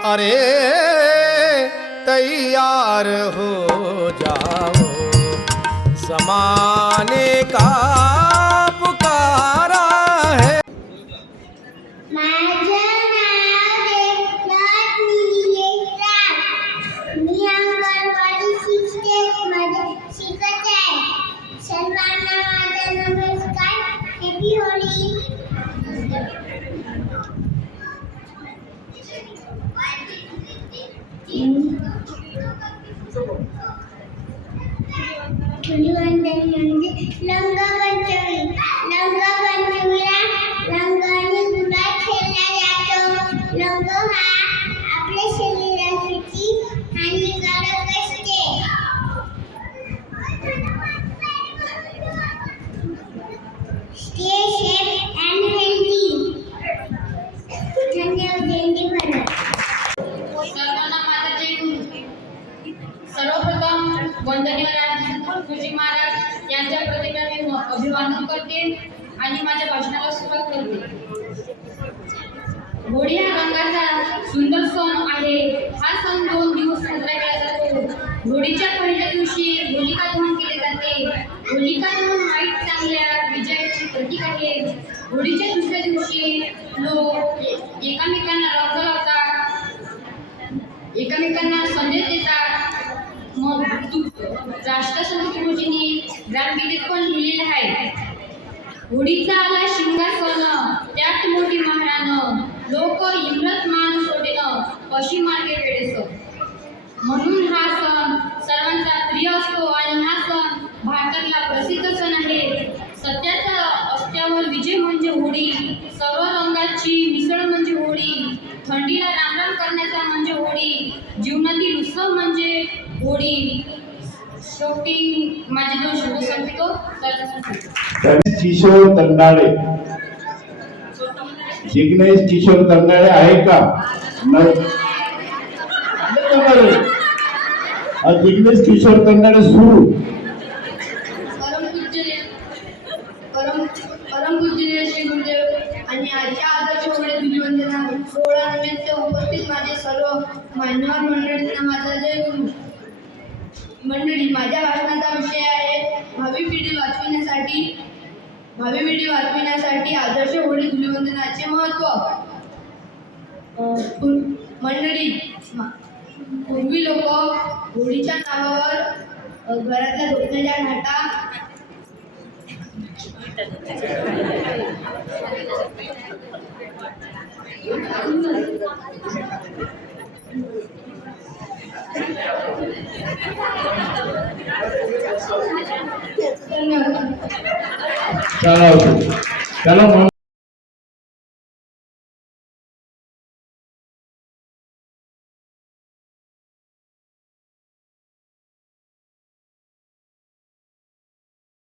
अरे तैयार हो जाओ, ज़माने का पुकारा है। माझं नाव एकनाथ निलेश. मी अंगणवाडी शिक्षेमध्ये शिकत आहे. सर्वांना माझा नमस्कार. हॅपी होळी. धुलिवंदन म्हणजे रंगपंचमी. रंगपंचमीला रंगाने गुलाल खेळला जातो. रंग हा आपल्या शरीरासाठी हानिकारक असते. Stay safe and healthy. धन्यवाद. जयंती भारत. सर्वांना माझा जय गुरु. सर्वप्रथम वंदनीय गुरुजी महाराज यांच्या प्रतिमा मी अभिवादन करते आणि माझ्या भाषणाला सुरुवात करते. होळी हा रंगाचा सुंदर सण आहे. हा सण 2 दिवस साजरा केला जातो. होळीच्या पहिल्या दिवशी होलिका दहन केले जाते. होलिका दहन वाईट चांगल्या विजयाचे प्रतीक आहे. होळीच्या दुसऱ्या दिवशी लोक एकमेकांना रंग लावतात, एकमेकांना संदेश देतात. मग राष्ट्रसंत तुकडोजींनी ग्रामगीतेत पण लिहिलेले आहे, होळीचा आला शिंगार करण त्यात मोठी महाराण, लोक इम्रत मान सोडेन अशी मार्गे वेळेस. म्हणून हा सण सर्वांचा प्रिय असतो आणि हा सण भारतातला प्रसिद्ध सण आहे. सत्याच्या अस्त्यावर विजय म्हणजे होळी. सर्व रंगाची मिसळ म्हणजे होळी. थंडीला रामराम करण्याचा म्हणजे होळी. जीवनातील उत्सव म्हणजे होळी. शेवटी माझे 2 शब्द सांगतो. किशोर तंडाळे. जिग्नेश किशोर तंडाळे आहे का? जिग्नेश किशोर तंडाळे सुरू. परमपूज्य श्री गुरुदेव आणि आजच्या आदर्श होळी धुलिवंदना सोहळा निमित्त उपस्थित माझे सर्व मान्यवर मंडळींना माझा जय गुरु. मंडळी, माझ्या भाषणाचा विषय आहे भावी पिढी वाचविण्यासाठी आदर्श होळी धुलिवंदनाचे महत्त्व. मंडळी, पूर्वी लोक होळीच्या नावावर घरातल्या झोपण्याच्या घाटा त्याला